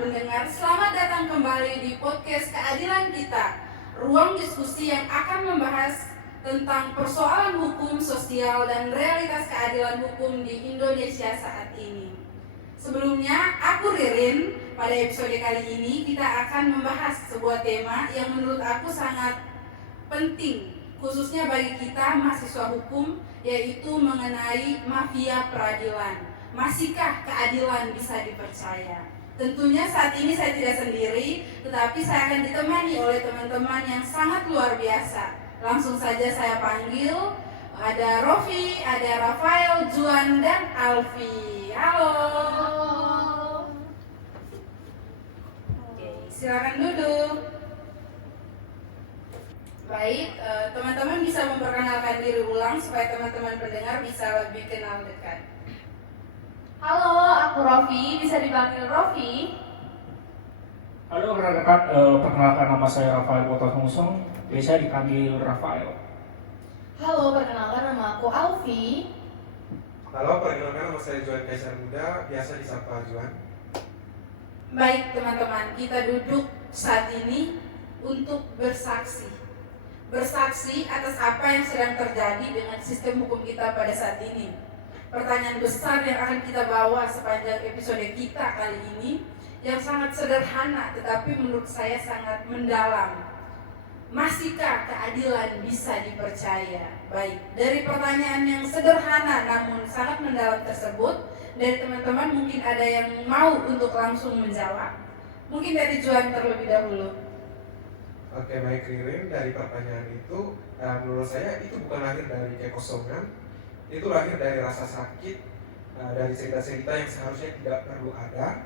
pendengar, selamat datang kembali di podcast Keadilan Kita, ruang diskusi yang akan membahas tentang persoalan hukum sosial dan realitas keadilan hukum di Indonesia saat ini. Sebelumnya, aku Ririn. Pada episode kali ini kita akan membahas sebuah tema yang menurut aku sangat penting, khususnya bagi kita mahasiswa hukum, yaitu mengenai mafia peradilan. Masihkah keadilan bisa dipercaya? Tentunya saat ini saya tidak sendiri, tetapi saya akan ditemani oleh teman-teman yang sangat luar biasa. Langsung saja saya panggil, ada Rofi, ada Rafael, Juan, dan Alfi. Halo. Oke, silakan duduk. Baik, teman-teman bisa memperkenalkan diri ulang supaya teman-teman pendengar bisa lebih kenal dekat. Halo, aku Rofi, bisa dipanggil Rofi. Halo rekan-rekan, perkenalkan nama saya Rafael Potasungsong, biasa dipanggil Rafael. Halo, perkenalkan nama aku Alfi. Halo, perkenalkan nama saya Juan Kaisar Muda, biasa disapa Juan. Baik teman-teman, kita duduk saat ini untuk bersaksi. Bersaksi atas apa yang sedang terjadi dengan sistem hukum kita pada saat ini. Pertanyaan besar yang akan kita bawa sepanjang episode kita kali ini, yang sangat sederhana tetapi menurut saya sangat mendalam. Masihkah keadilan bisa dipercaya? Baik, dari pertanyaan yang sederhana namun sangat mendalam tersebut, dari teman-teman mungkin ada yang mau untuk langsung menjawab. Mungkin dari Juan terlebih dahulu. Oke, baik Ririn, dari pertanyaan itu, menurut saya itu bukan lahir dari kekosongan, itu lahir dari rasa sakit, dari cerita-cerita yang seharusnya tidak perlu ada,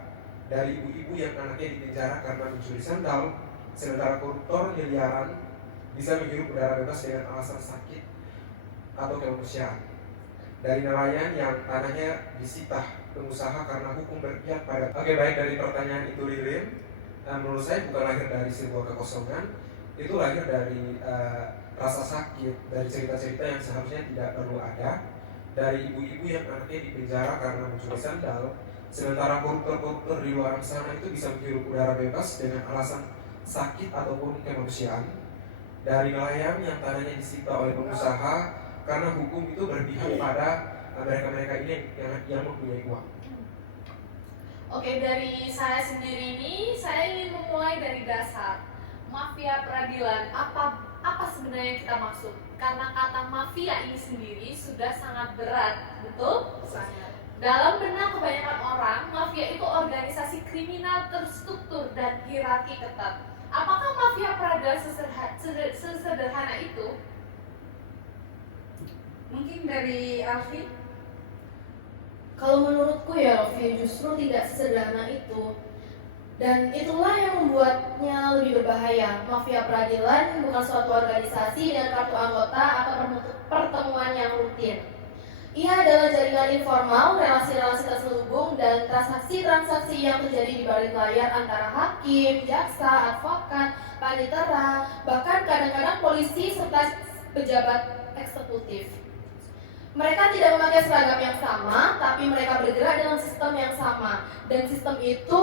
dari ibu-ibu yang anaknya dipenjara karena mencuri sandal, sementara koruptor miliaran bisa menghirup udara bebas dengan alasan sakit atau kemanusiaan, dari nelayan yang tanahnya disita pengusaha karena hukum berpihak pada. Oke, baik, dari pertanyaan itu Ririn, menurut saya bukan lahir dari sebuah kekosongan, itu lahir dari rasa sakit, dari cerita-cerita yang seharusnya tidak perlu ada, dari ibu-ibu yang anaknya dipenjara karena mencuri sandal, sementara koruptor-koruptor di luar sana itu bisa menghirup udara bebas dengan alasan sakit ataupun kemanusiaan, dari nelayan yang tanahnya disita oleh pengusaha karena hukum itu berpihak pada mereka-mereka ini yang mempunyai uang. Oke, dari saya sendiri ini, saya ingin memulai dari dasar. Mafia peradilan, apa sebenarnya yang kita maksud? Karena kata mafia ini sendiri sudah sangat berat, betul? Sangat. Dalam benak kebanyakan orang, mafia itu organisasi kriminal terstruktur dan hierarki ketat. Apakah mafia peradilan sesederhana itu? Mungkin dari Alfi. Kalau menurutku ya Rofi, justru tidak sesederhana itu. Dan itulah yang membuatnya lebih berbahaya. Mafia peradilan bukan suatu organisasi dengan kartu anggota atau pertemuan yang rutin. Ia adalah jaringan informal, relasi-relasi terselubung, dan transaksi-transaksi yang terjadi di balik layar antara hakim, jaksa, advokat, panitera, bahkan kadang-kadang polisi serta pejabat eksekutif. Mereka tidak memakai seragam yang sama, tapi mereka bergerak dalam sistem yang sama. Dan sistem itu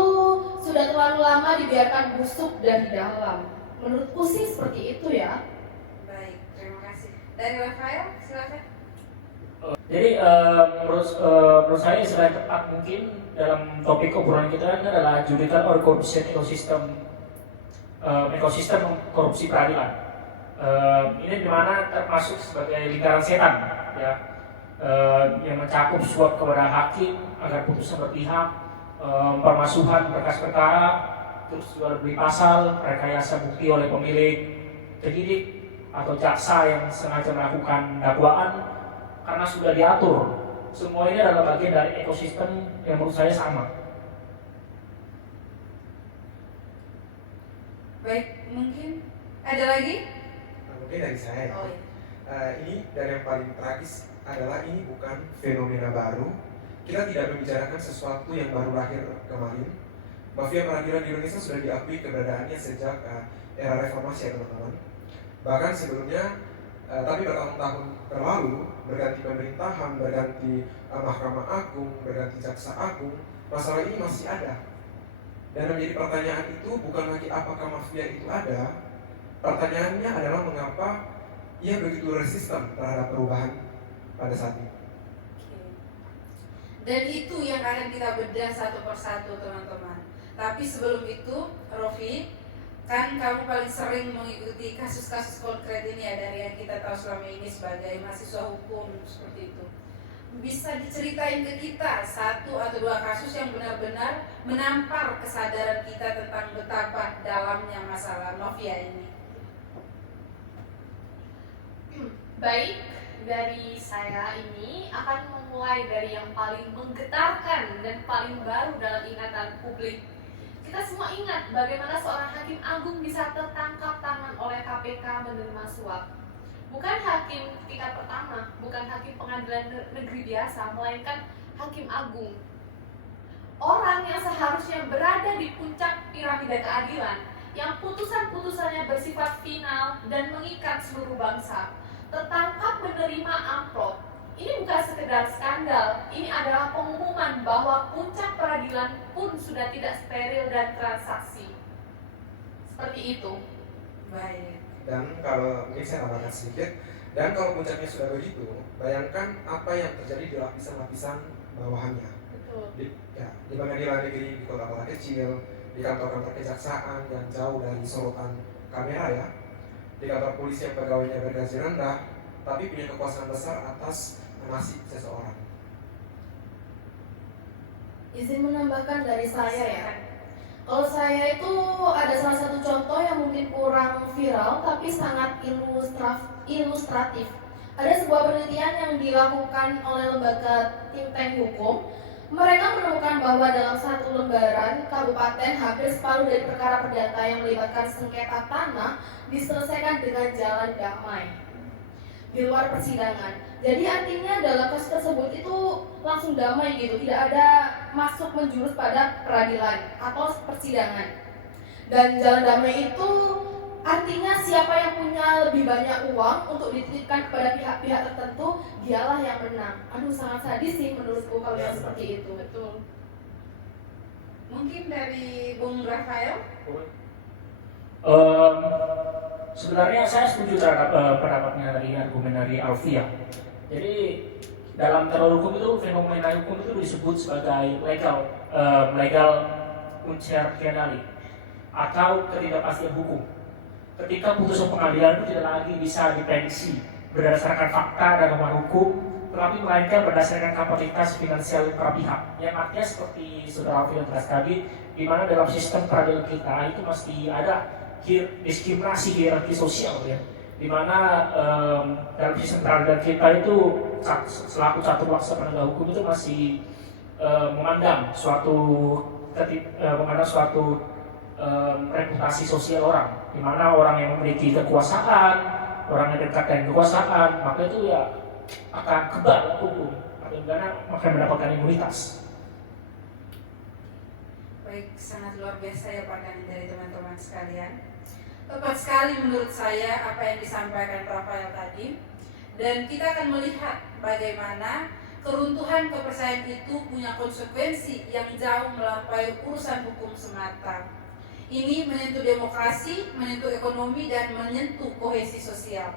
sudah terlalu lama dibiarkan busuk dari dalam. Menurutku sih seperti itu ya. Baik, terima kasih. Dari Rafael, silakan. Jadi menurut saya istilah tepat mungkin dalam topik obrolan kita adalah judicial or corruption ekosistem korupsi peradilan. Ini dimana termasuk sebagai lingkaran setan, ya. Yang mencakup suap kepada hakim agar putusan berpihak, permasuhan berkas perkara, terus jual beli pasal, rekayasa bukti oleh pemilik, penyidik atau jaksa yang sengaja melakukan dakwaan karena sudah diatur. Semua ini adalah bagian dari ekosistem yang menurut saya sama. Baik, mungkin ada lagi? Mungkin dari saya. Oh, iya. Ini dan yang paling tragis adalah ini bukan fenomena baru. Kita tidak membicarakan sesuatu yang baru lahir kemarin. Mafia peradilan di Indonesia sudah diakui keberadaannya sejak era reformasi ya teman-teman. Bahkan sebelumnya, tapi bertahun-tahun terlalu, berganti pemerintahan, berganti Mahkamah Agung, berganti Jaksa Agung, masalah ini masih ada. Dan yang menjadi pertanyaan itu bukan lagi apakah mafia itu ada, pertanyaannya adalah mengapa ia begitu resisten terhadap perubahan pada saat ini. Dan itu yang akan kita bedah satu persatu teman-teman. Tapi sebelum itu, Rofi, kan kamu paling sering mengikuti kasus-kasus konkret ini ya dari yang kita tahu selama ini sebagai mahasiswa hukum seperti itu. Bisa diceritain ke kita satu atau dua kasus yang benar-benar menampar kesadaran kita tentang betapa dalamnya masalah mafia ini. Baik, dari saya ini akan memulai dari yang paling menggetarkan dan paling baru dalam ingatan publik. Kita semua ingat bagaimana seorang hakim agung bisa tertangkap tangan oleh KPK menerima suap. Bukan hakim tingkat pertama, bukan hakim pengadilan negeri biasa, melainkan hakim agung. Orang yang seharusnya berada di puncak piramida keadilan, yang putusan-putusannya bersifat final dan mengikat seluruh bangsa, tertangkap menerima amplop. Ini bukan sekedar skandal, ini adalah pengumuman bahwa puncak peradilan pun sudah tidak steril dan transaksi. Seperti itu. Baik. Dan kalau ini saya tambahkan sedikit, dan kalau puncaknya sudah begitu, bayangkan apa yang terjadi di lapisan-lapisan bawahannya. Betul. Di pengadilan negeri, di kota-kota kecil, di kantor-kantor kejaksaan yang jauh dari sorotan kamera ya, di kantor polisi yang pegawainya bergaji rendah, tapi punya kekuasaan besar atas nasib seseorang. Izin menambahkan dari saya ya. Kalau saya itu ada salah satu contoh yang mungkin kurang viral tapi sangat ilustratif. Ada sebuah penelitian yang dilakukan oleh lembaga think tank hukum. Mereka menemukan bahwa dalam satu lembaran kabupaten hampir separuh dari perkara perdata yang melibatkan sengketa tanah diselesaikan dengan jalan damai di luar persidangan. Jadi artinya dalam kasus tersebut itu langsung damai gitu, tidak ada masuk menjurus pada peradilan atau persidangan. Dan jalan damai itu artinya siapa yang punya lebih banyak uang untuk dititipkan kepada pihak-pihak tertentu, dialah yang menang. Aduh, sangat sadis sih menurutku kalau yang seperti itu. Betul. Mungkin dari Bung Rafael? Sebenarnya saya setuju terhadap pendapatnya dari argumen dari Alfia. Jadi dalam teori hukum itu fenomena hukum itu disebut sebagai legal uncertainty atau ketidakpastian hukum. Ketika putusan pengadilan itu tidak lagi bisa diprediksi berdasarkan fakta dan norma hukum, tetapi melainkan berdasarkan kapasitas finansial para pihak. Yang artinya seperti saudara Alfia jelas tadi, di mana dalam sistem peradilan kita itu masih ada diskriminasi hierarki sosial ya, di mana dalam sistem peradilan kita itu selaku catur laksa penegak hukum itu masih memandang suatu reputasi sosial orang, di mana orang yang memiliki kekuasaan, orang yang dekat dengan kekuasaan, maka itu ya akan kebal hukum atau karena akan mendapatkan imunitas. Baik, sangat luar biasa ya pandangan dari teman-teman sekalian. Tepat sekali menurut saya apa yang disampaikan Rafael tadi. Dan kita akan melihat bagaimana keruntuhan kepercayaan itu punya konsekuensi yang jauh melampaui urusan hukum semata. Ini menyentuh demokrasi, menyentuh ekonomi, dan menyentuh kohesi sosial.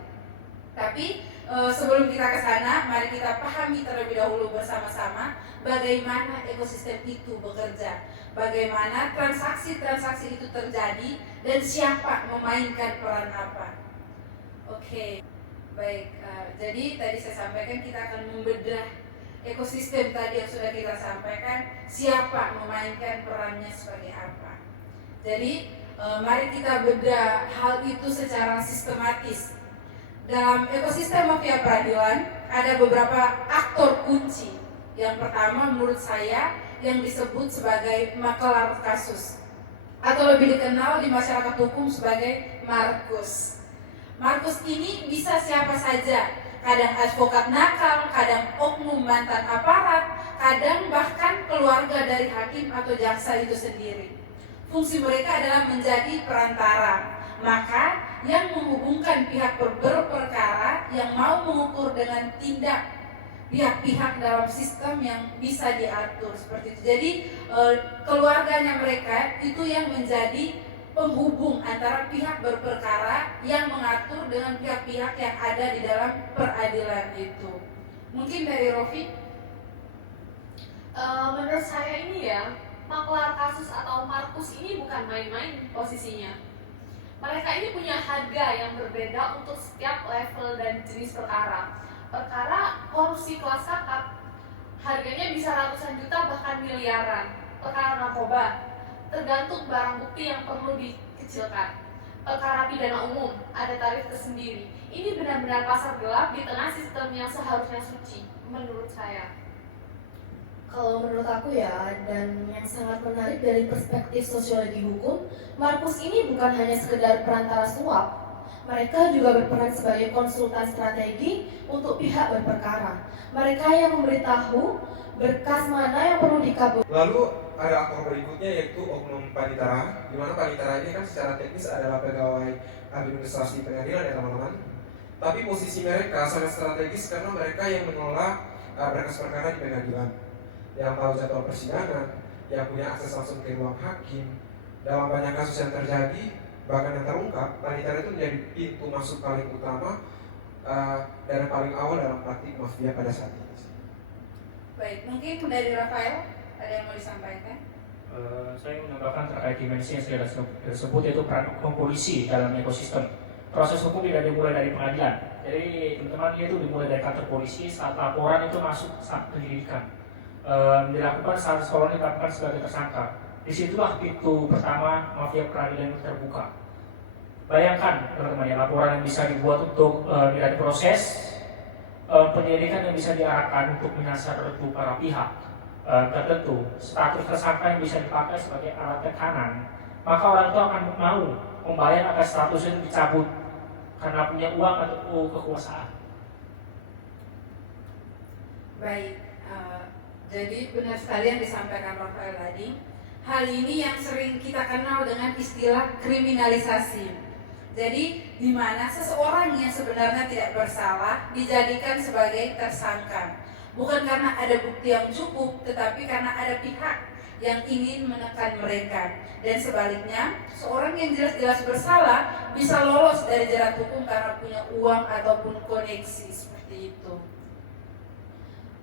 Tapi sebelum kita ke sana, mari kita pahami terlebih dahulu bersama-sama bagaimana ekosistem itu bekerja, bagaimana transaksi-transaksi itu terjadi, dan siapa memainkan peran apa. Oke, baik. Jadi tadi saya sampaikan kita akan membedah ekosistem tadi yang sudah kita sampaikan, siapa memainkan perannya sebagai apa. Jadi mari kita bedah hal itu secara sistematis. Dalam ekosistem mafia peradilan ada beberapa aktor kunci. Yang pertama menurut saya yang disebut sebagai makelar kasus, atau lebih dikenal di masyarakat hukum sebagai Markus. Markus ini bisa siapa saja, kadang advokat nakal, kadang oknum mantan aparat, kadang bahkan keluarga dari hakim atau jaksa itu sendiri. Fungsi mereka adalah menjadi perantara, maka yang menghubungkan pihak berperkara yang mau mengukur dengan tindak pihak-pihak dalam sistem yang bisa diatur seperti itu. Jadi keluarganya mereka itu yang menjadi penghubung antara pihak berperkara yang mengatur dengan pihak-pihak yang ada di dalam peradilan itu. Mungkin dari Rofi? Menurut saya ini ya, maklar kasus atau Markus ini bukan main-main posisinya. Mereka ini punya harga yang berbeda untuk setiap level dan jenis perkara. Perkara korupsi kelas kakap harganya bisa ratusan juta bahkan miliaran. Perkara narkoba tergantung barang bukti yang perlu dikecilkan. Perkara pidana umum ada tarif tersendiri. Ini benar-benar pasar gelap di tengah sistem yang seharusnya suci menurut saya. Kalau menurut aku ya, dan yang sangat menarik dari perspektif sosiologi hukum, Markus ini bukan hanya sekedar perantara suap. Mereka juga berperan sebagai konsultan strategi untuk pihak berperkara. Mereka yang memberitahu berkas mana yang perlu dikabulkan. Lalu ada aktor berikutnya yaitu oknum panitera, di mana panitera ini kan secara teknis adalah pegawai administrasi pengadilan ya teman-teman. Tapi posisi mereka sangat strategis karena mereka yang mengelola berkas perkara di pengadilan, yang tahu jadwal persidangan, yang punya akses langsung ke ruang hakim. Dalam banyak kasus yang terjadi, bahkan yang terungkap, panitera itu menjadi pintu masuk paling utama dan paling awal dalam praktik mafia pada saat ini. Baik, mungkin dari Rafael ada yang mau disampaikan? Saya menambahkan terkait dimensi yang sudah disebut, yaitu peran oknum polisi dalam ekosistem. Proses hukum tidak dimulai dari pengadilan. Jadi teman-teman lihat itu dimulai dari kantor polisi saat laporan itu masuk saat penyelidikan. Dilakukan saat seseorang ditetapkan sebagai tersangka. Disitulah pintu pertama mafia peradilan itu terbuka. Bayangkan teman-teman ya, laporan yang bisa dibuat untuk tidak diproses, penyelidikan yang bisa diarahkan untuk menyasar restu para pihak tertentu, status tersangka yang bisa dipakai sebagai alat tekanan, maka orang itu akan mau membayar agar status itu dicabut karena punya uang atau kekuasaan. Baik, jadi benar sekali yang disampaikan Rafael tadi. Hal ini yang sering kita kenal dengan istilah kriminalisasi. Jadi di mana seseorang yang sebenarnya tidak bersalah dijadikan sebagai tersangka. Bukan karena ada bukti yang cukup, tetapi karena ada pihak yang ingin menekan mereka. Dan sebaliknya, seorang yang jelas-jelas bersalah bisa lolos dari jerat hukum karena punya uang ataupun koneksi seperti itu.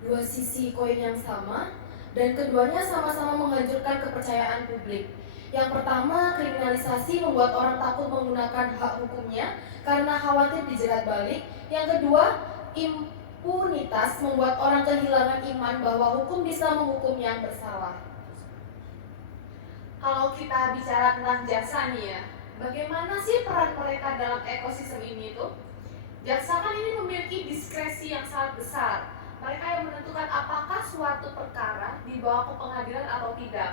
Dua sisi koin yang sama, dan keduanya sama-sama menghancurkan kepercayaan publik. Yang pertama, kriminalisasi membuat orang takut menggunakan hak hukumnya karena khawatir dijerat balik. Yang kedua, impunitas membuat orang kehilangan iman bahwa hukum bisa menghukum yang bersalah. Kalau kita bicara tentang jaksa nih ya, bagaimana sih peran mereka dalam ekosistem ini tuh? Jaksa kan ini memiliki diskresi yang sangat besar. Mereka yang menentukan apakah suatu perkara dibawa ke pengadilan atau tidak.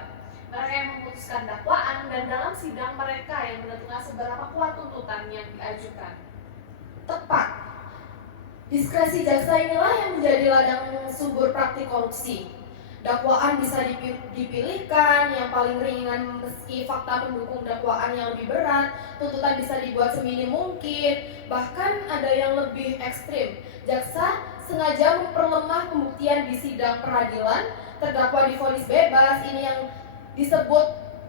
Mereka yang memutuskan dakwaan dan dalam sidang mereka yang menentukan seberapa kuat tuntutan yang diajukan. Tepat. Diskresi jaksa inilah yang menjadi ladang sumber praktik korupsi. Dakwaan bisa dipilihkan yang paling ringan meski fakta pendukung dakwaan yang lebih berat. Tuntutan bisa dibuat seminim mungkin. Bahkan ada yang lebih ekstrim. Jaksa sengaja memperlemah pembuktian di sidang peradilan, terdakwa divonis bebas. Ini yang disebut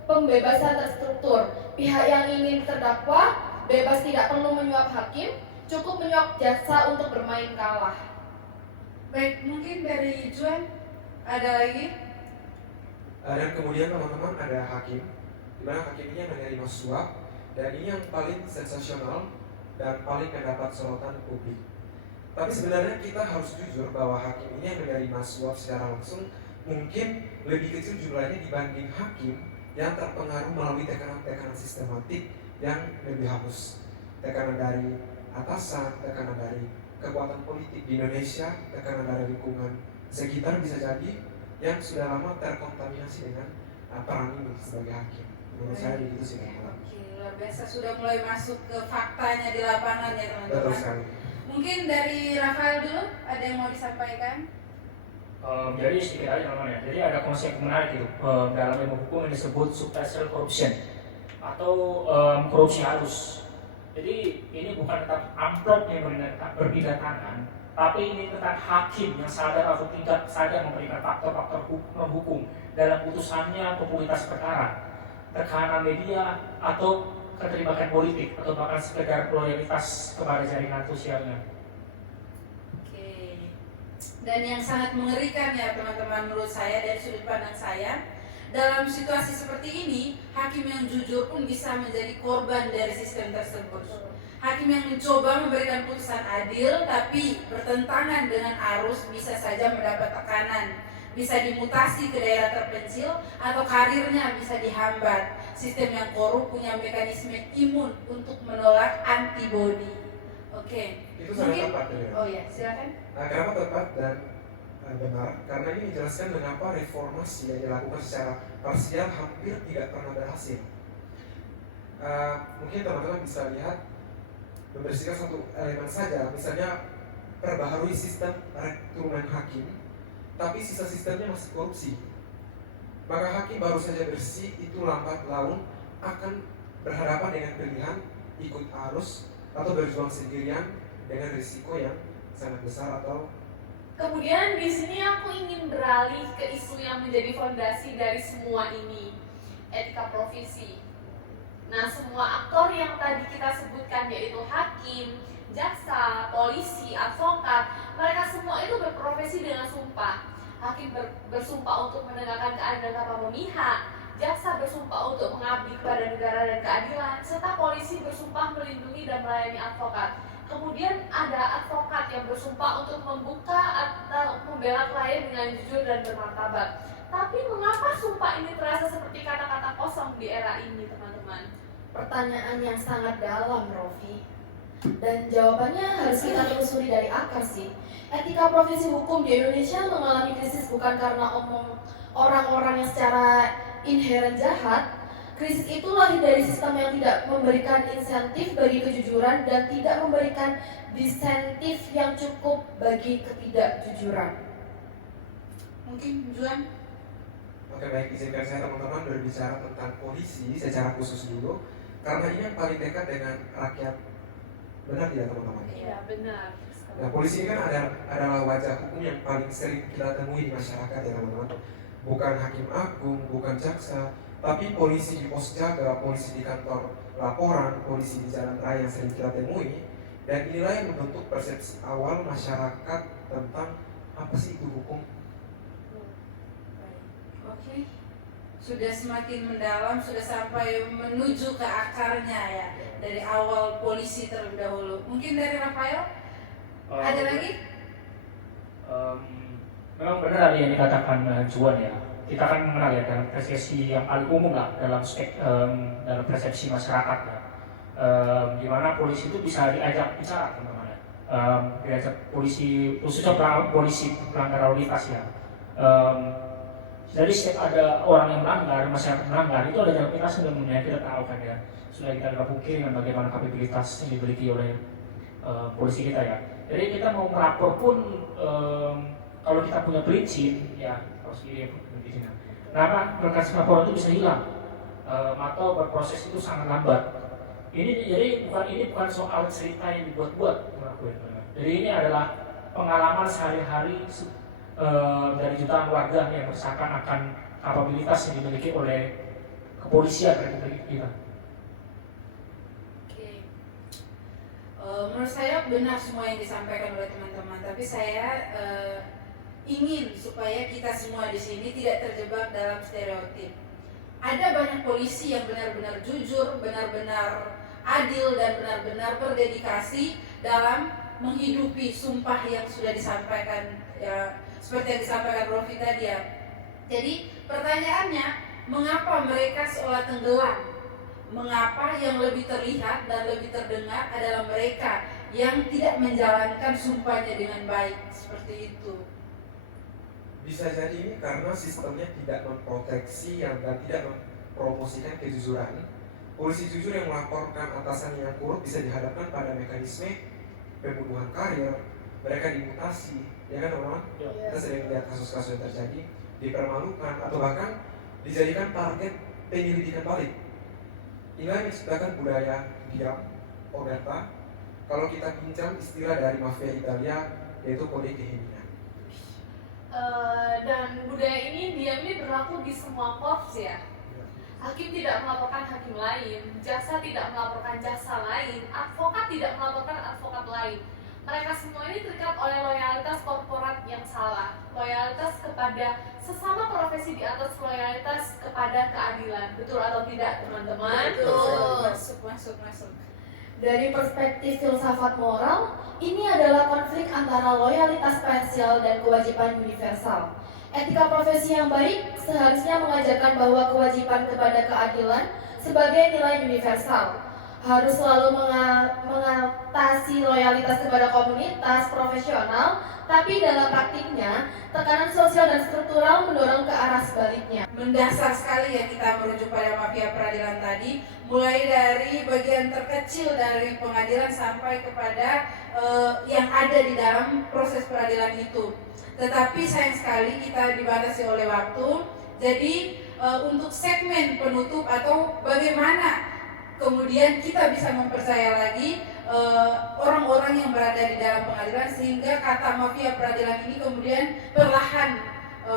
pembebasan terstruktur. Pihak yang ingin terdakwa bebas tidak perlu menyuap hakim, cukup menyuap jaksa untuk bermain kalah. Baik, mungkin dari Juan ada lagi? Dan kemudian teman-teman ada hakim, di mana hakim ini yang menerima suap, dan ini yang paling sensasional dan paling mendapat sorotan publik. Tapi sebenarnya kita harus jujur bahwa hakim ini yang menerima suap secara langsung mungkin lebih kecil jumlahnya dibanding hakim yang terpengaruh melalui tekanan-tekanan sistematik yang lebih halus. Tekanan dari atasan, tekanan dari kekuatan politik di Indonesia, tekanan dari lingkungan sekitar bisa jadi yang sudah lama terkontaminasi dengan peran ini sebagai hakim. Menurut saya begitu sih teman-teman. Oke, luar biasa, sudah mulai masuk ke faktanya di lapangan ya Betul teman-teman. sekali. Mungkin dari Rafael dulu ada yang mau disampaikan? Jadi sedikit aja teman-teman ya. Jadi ada konsep menarik itu dalam ilmu hukum yang disebut substantial corruption atau korupsi halus. Jadi ini bukan tentang amplop yang berpindah tangan, tapi ini tentang hakim yang sadar atau tidak sadar memberikan faktor-faktor hukum dalam putusannya, popularitas perkara, tekanan media, atau keterlibatan politik, atau bahkan sekedar loyalitas kepada jaringan sosialnya. Oke. Dan yang sangat mengerikan ya teman-teman menurut saya dari sudut pandang saya, dalam situasi seperti ini, hakim yang jujur pun bisa menjadi korban dari sistem tersebut. Hakim yang mencoba memberikan putusan adil tapi bertentangan dengan arus bisa saja mendapat tekanan, bisa dimutasi ke daerah terpencil, atau karirnya bisa dihambat. Sistem yang korup punya mekanisme imun untuk menolak antibodi. Oke. Itu sangat tepat ya. Oh ya, silakan. Kenapa tepat dan benar? Karena ini menjelaskan mengapa reformasi yang dilakukan secara parsial hampir tidak pernah berhasil. Mungkin teman-teman bisa lihat membersihkan satu elemen saja, misalnya perbaharui sistem rekrutan hakim, tapi sisa sistemnya masih korupsi. Maka hakim baru saja bersih itu lambat laun akan berhadapan dengan pilihan ikut arus atau berjuang sendirian dengan risiko yang sangat besar atau. Kemudian di sini aku ingin beralih ke isu yang menjadi fondasi dari semua ini, etika profesi. Nah, semua aktor yang tadi kita sebutkan yaitu hakim, jaksa, polisi, advokat, mereka semua itu berprofesi dengan sumpah. Hakim bersumpah untuk menegakkan keadilan tanpa memihak, jaksa bersumpah untuk mengabdi kepada negara dan keadilan, serta polisi bersumpah melindungi dan melayani advokat. Kemudian ada advokat yang bersumpah untuk membuka atau membela klien dengan jujur dan bermartabat. Tapi mengapa sumpah ini terasa seperti kata-kata kosong di era ini, teman-teman? Pertanyaan yang sangat dalam, Rofi. Dan jawabannya harus kita telusuri dari akar sih. Etika profesi hukum di Indonesia mengalami krisis bukan karena orang-orang yang secara inheren jahat. Krisis itu lahir dari sistem yang tidak memberikan insentif bagi kejujuran dan tidak memberikan disentif yang cukup bagi ketidakjujuran. Mungkin Juan. Oke, baik, izinkan saya teman-teman berbicara tentang polisi secara khusus dulu, karena ini yang paling dekat dengan rakyat. Benar tidak teman-teman? Iya, benar. Nah, polisi ini kan adalah wajah hukum yang paling sering kita temui di masyarakat ya teman-teman. Bukan hakim agung, bukan jaksa, tapi polisi di pos jaga, polisi di kantor laporan, polisi di jalan raya yang sering kita temui. Dan inilah yang membentuk persepsi awal masyarakat tentang apa sih itu hukum. Oke. Sudah semakin mendalam, sudah sampai menuju ke akarnya ya. Dari awal polisi terlebih dahulu. Mungkin dari Rafael? Ada lagi? Memang benar yang dikatakan Juan ya. Kita kan mengenal ya dalam persepsi yang paling umum lah dalam persepsi masyarakat ya. Di mana polisi itu bisa diajak bicara teman-teman ya. Diajak polisi, khususnya polisi pelanggar lalu lintas ya. Jadi setiap ada orang yang melanggar, masyarakat melanggar, itu ada jalan pintas sebenarnya, kita tahu kan ya. Sudah kita pungkiri dengan bagaimana kapabilitas yang dimiliki oleh polisi kita ya. Jadi kita mau melapor pun kalau kita punya prinsip ya harus berizin. Kenapa berkas laporan itu bisa hilang atau berproses itu sangat lambat. Ini bukan soal cerita yang dibuat-buat, jadi ini adalah pengalaman sehari-hari dari jutaan warga yang merasakan akan kapabilitas yang dimiliki oleh kepolisian Republik kita. Menurut saya benar semua yang disampaikan oleh teman-teman, tapi saya ingin supaya kita semua di sini tidak terjebak dalam stereotip. Ada banyak polisi yang benar-benar jujur, benar-benar adil, dan benar-benar berdedikasi dalam menghidupi sumpah yang sudah disampaikan ya, seperti yang disampaikan Rofi tadi ya. Jadi pertanyaannya, mengapa mereka seolah tenggelam? Mengapa yang lebih terlihat dan lebih terdengar adalah mereka yang tidak menjalankan sumpahnya dengan baik? Seperti itu. Bisa jadi ini karena sistemnya tidak memproteksi dan tidak mempromosikan kejujuran. Polisi jujur yang melaporkan atasannya yang korup bisa dihadapkan pada mekanisme pembunuhan karir, mereka dimutasi, ya kan teman-teman? Kita sering lihat kasus-kasus yang terjadi, dipermalukan atau bahkan dijadikan target penyelidikan balik. Inilah yang menciptakan budaya diam, Omerta. Kalau kita pinjam istilah dari mafia Italia, yaitu kode Gehenna. Dan budaya ini berlaku di semua korps ya. Hakim tidak melaporkan hakim lain, jaksa tidak melaporkan jaksa lain, advokat tidak melaporkan advokat lain. Mereka semua ini terikat oleh loyalitas korporat yang salah, loyalitas kepada sesama profesi di atas loyalitas kepada keadilan. Betul atau tidak, teman-teman? Betul. Masuk. Dari perspektif filsafat moral, ini adalah konflik antara loyalitas parsial dan kewajiban universal. Etika profesi yang baik seharusnya mengajarkan bahwa kewajiban kepada keadilan sebagai nilai universal harus selalu mengatasi loyalitas kepada komunitas profesional, tapi dalam praktiknya tekanan sosial dan struktural mendorong ke arah sebaliknya. Mendasar sekali ya kita merujuk pada mafia peradilan tadi, mulai dari bagian terkecil dari pengadilan sampai kepada yang ada di dalam proses peradilan itu. Tetapi sayang sekali kita dibatasi oleh waktu. Jadi untuk segmen penutup atau bagaimana kemudian kita bisa mempercaya lagi orang-orang yang berada di dalam pengadilan sehingga kata mafia peradilan ini kemudian perlahan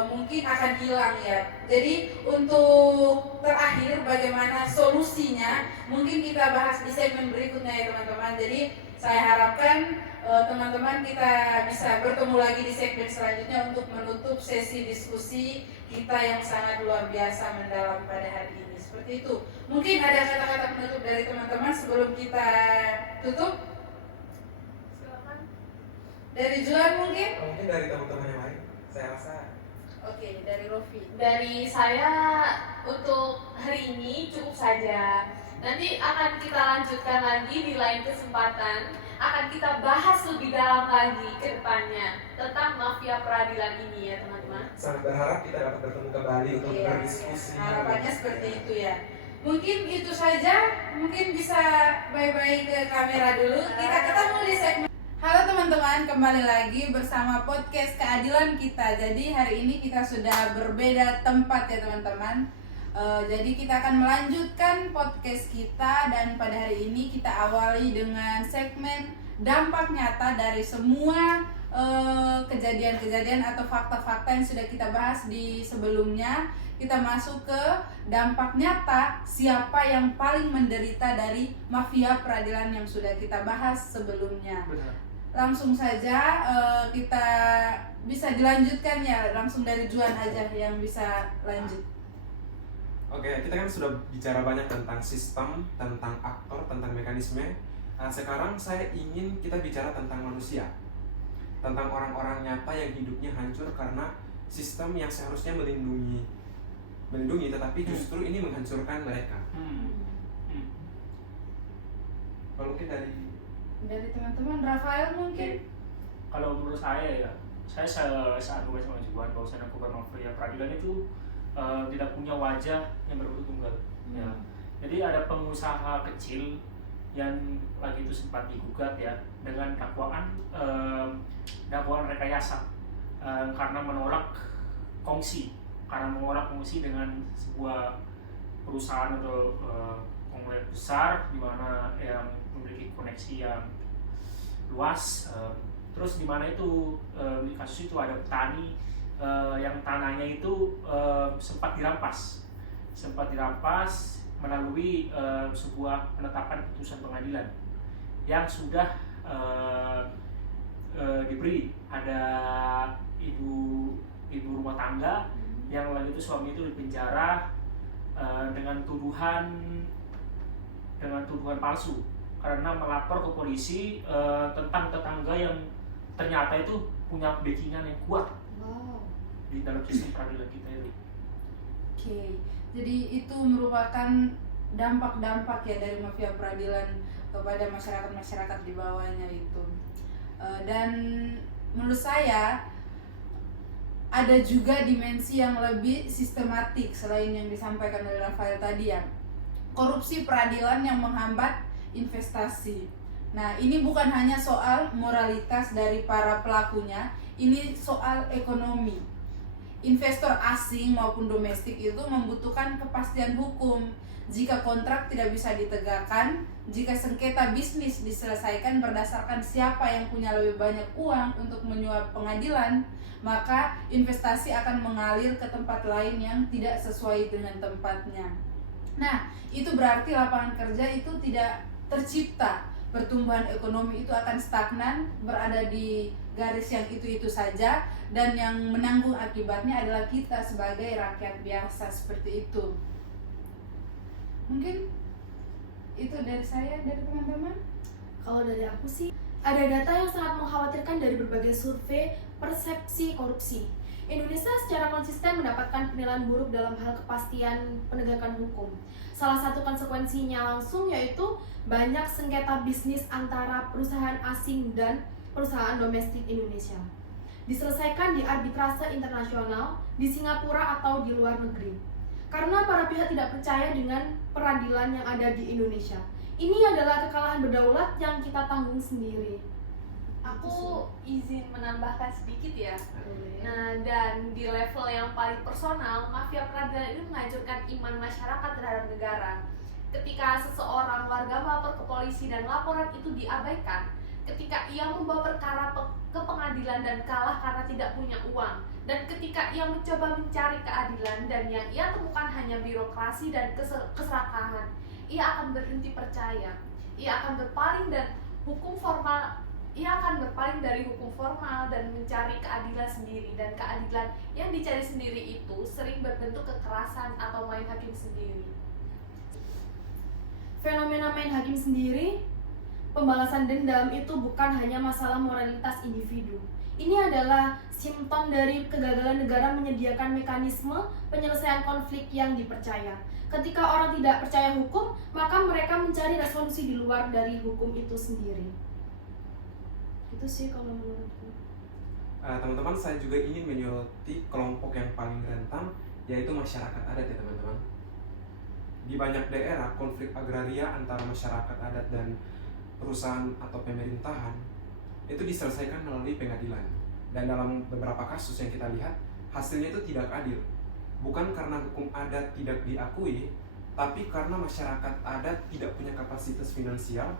mungkin akan hilang ya. Jadi untuk terakhir bagaimana solusinya mungkin kita bahas di segmen berikutnya ya teman-teman. Jadi saya harapkan teman-teman kita bisa bertemu lagi di segmen selanjutnya untuk menutup sesi diskusi kita yang sangat luar biasa mendalam pada hari ini. Seperti itu. Mungkin ada kata-kata penutup dari teman-teman sebelum kita tutup? Silakan. Dari Juan mungkin? Mungkin dari teman-teman yang lain, saya rasa. Oke, dari Rofi. Dari saya untuk hari ini cukup saja. Nanti akan kita lanjutkan lagi di lain kesempatan. Akan kita bahas lebih dalam lagi ke depannya tentang mafia peradilan ini ya teman-teman. Sangat berharap kita dapat bertemu kembali untuk Iya, berdiskusi. harapannya seperti itu ya. Mungkin itu saja. Mungkin bisa bye-bye ke kamera dulu. Kita ketemu di segmen. Halo teman-teman, kembali lagi bersama podcast Keadilan Kita. Jadi hari ini kita sudah berbeda tempat ya teman-teman. Jadi kita akan melanjutkan podcast kita dan pada hari ini kita awali dengan segmen dampak nyata dari semua kejadian-kejadian atau fakta-fakta yang sudah kita bahas di sebelumnya. Kita masuk ke dampak nyata siapa yang paling menderita dari mafia peradilan yang sudah kita bahas sebelumnya. Benar. Langsung saja kita bisa dilanjutkan ya, langsung dari Juan aja yang bisa lanjut. Oke, kita kan sudah bicara banyak tentang sistem, tentang aktor, tentang mekanisme. Sekarang saya ingin kita bicara tentang manusia, tentang orang-orang nyata yang hidupnya hancur karena sistem yang seharusnya melindungi, tetapi justru ini menghancurkan mereka. Kalau mungkin Dari teman-teman, Rafael mungkin. Kalau menurut saya ya, saya seargumen sama Juan bahwa korban mafia peradilan itu tidak punya wajah yang berbentuk tunggal. Ya. Jadi ada pengusaha kecil yang lagi itu sempat digugat ya dengan dakwaan rekayasa karena menolak kongsi dengan sebuah perusahaan atau konglomerat besar di mana yang memiliki koneksi yang luas. Terus di mana itu di kasus itu ada petani yang tanahnya itu sempat dirampas melalui sebuah penetapan putusan pengadilan yang sudah diberi. Ada ibu rumah tangga yang lagi itu suami itu dipenjara dengan tuduhan palsu karena melapor ke polisi tentang tetangga yang ternyata itu punya backingan yang kuat. Wow. Di dalam sistem peradilan kita itu. Oke, jadi itu merupakan dampak-dampak ya dari mafia peradilan kepada masyarakat di bawahnya itu. Dan menurut saya ada juga dimensi yang lebih sistematik selain yang disampaikan oleh Rafael tadi ya. Korupsi peradilan yang menghambat investasi. Nah, ini bukan hanya soal moralitas dari para pelakunya, ini soal ekonomi. Investor asing maupun domestik itu membutuhkan kepastian hukum. jika kontrak tidak bisa ditegakkan, jika sengketa bisnis diselesaikan berdasarkan siapa yang punya lebih banyak uang untuk menyuap pengadilan, maka investasi akan mengalir ke tempat lain yang tidak sesuai dengan tempatnya. Nah, itu berarti lapangan kerja itu tidak tercipta. Pertumbuhan ekonomi itu akan stagnan, berada di garis yang itu-itu saja, dan yang menanggung akibatnya adalah kita sebagai rakyat biasa seperti itu. Mungkin itu dari saya, dari teman-teman. Kalau dari aku sih, ada data yang sangat mengkhawatirkan dari berbagai survei persepsi korupsi. Indonesia secara konsisten mendapatkan penilaian buruk dalam hal kepastian penegakan hukum. Salah satu konsekuensinya langsung yaitu banyak sengketa bisnis antara perusahaan asing dan perusahaan domestik Indonesia. Diselesaikan di arbitrase internasional, di Singapura atau di luar negeri. Karena para pihak tidak percaya dengan peradilan yang ada di Indonesia. Ini adalah kekalahan berdaulat yang kita tanggung sendiri. Aku izin menambahkan sedikit ya. Nah, dan di level yang paling personal, mafia peradilan ini menghancurkan iman masyarakat terhadap negara. Ketika seseorang warga melapor ke polisi dan laporan itu diabaikan, ketika ia membawa perkara ke pengadilan dan kalah karena tidak punya uang, dan ketika ia mencoba mencari keadilan dan yang ia temukan hanya birokrasi dan keserakahan, ia akan berhenti percaya. Ia akan berpaling dari hukum formal dan mencari keadilan sendiri, dan keadilan yang dicari sendiri itu sering berbentuk kekerasan atau main hakim sendiri. Fenomena main hakim sendiri, pembalasan dendam itu bukan hanya masalah moralitas individu. Ini adalah simptom dari kegagalan negara menyediakan mekanisme penyelesaian konflik yang dipercaya. Ketika orang tidak percaya hukum, maka mereka mencari resolusi di luar dari hukum itu sendiri. Itu sih kalau menurutku. Teman-teman, saya juga ingin menyoroti kelompok yang paling rentan, yaitu masyarakat adat ya teman-teman. Di banyak daerah, konflik agraria antara masyarakat adat dan perusahaan atau pemerintahan itu diselesaikan melalui pengadilan. Dan dalam beberapa kasus yang kita lihat, hasilnya itu tidak adil. Bukan karena hukum adat tidak diakui, tapi karena masyarakat adat tidak punya kapasitas finansial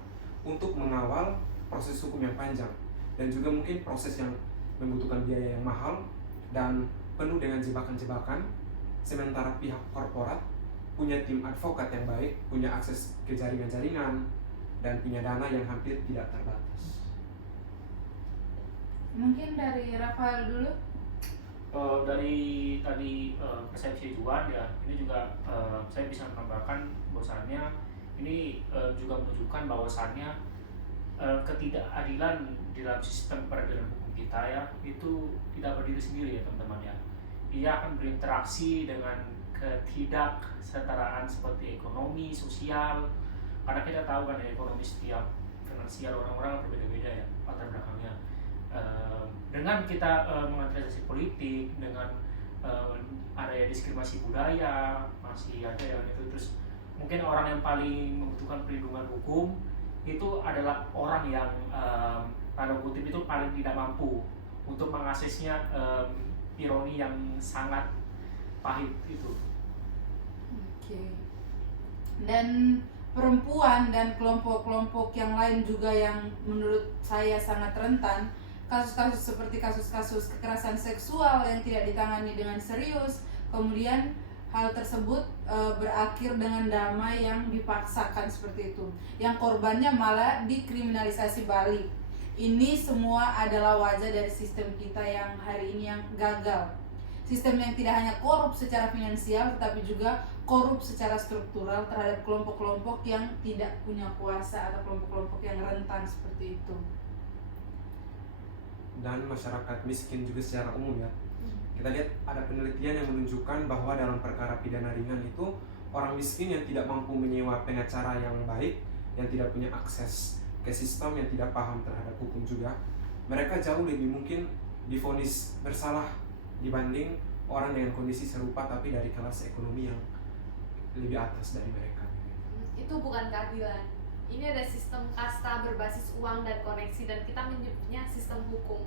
untuk mengawal proses hukum yang panjang, dan juga mungkin proses yang membutuhkan biaya yang mahal dan penuh dengan jebakan-jebakan, sementara pihak korporat punya tim advokat yang baik, punya akses ke jaringan-jaringan, dan punya dana yang hampir tidak terbatas. Mungkin dari Rafael dulu. Dari tadi persepsi Juan ya, ini juga saya bisa menambahkan bahwasannya ini juga menunjukkan bahwasannya ketidakadilan di dalam sistem peradilan hukum kita ya itu tidak berdiri sendiri ya teman-teman ya. Ia akan berinteraksi dengan ketidaksetaraan seperti ekonomi, sosial, karena kita tahu kan ya ekonomi setiap finansial orang-orang berbeda-beda ya latar belakangnya. Dengan kita mengadresasi politik, dengan ada ya diskriminasi budaya, masih ada yang itu, terus mungkin orang yang paling membutuhkan perlindungan hukum itu adalah orang yang tanda kutip itu paling tidak mampu untuk mengaksesnya, ironi yang sangat pahit itu. Oke. Dan perempuan dan kelompok-kelompok yang lain juga yang menurut saya sangat rentan, kasus-kasus seperti kasus-kasus kekerasan seksual yang tidak ditangani dengan serius, kemudian hal tersebut berakhir dengan damai yang dipaksakan seperti itu, yang korbannya malah dikriminalisasi balik. Ini semua adalah wajah dari sistem kita yang hari ini yang gagal. Sistem yang tidak hanya korup secara finansial, tetapi juga korup secara struktural terhadap kelompok-kelompok yang tidak punya kuasa atau kelompok-kelompok yang rentan seperti itu. Dan masyarakat miskin juga secara umum ya. Kita lihat ada penelitian yang menunjukkan bahwa dalam perkara pidana ringan itu orang miskin yang tidak mampu menyewa pengacara yang baik, yang tidak punya akses ke sistem, yang tidak paham terhadap hukum juga, mereka jauh lebih mungkin divonis bersalah dibanding orang dengan kondisi serupa tapi dari kelas ekonomi yang lebih atas dari mereka. Itu bukan keadilan. Ini ada sistem kasta berbasis uang dan koneksi, dan kita menyebutnya sistem hukum.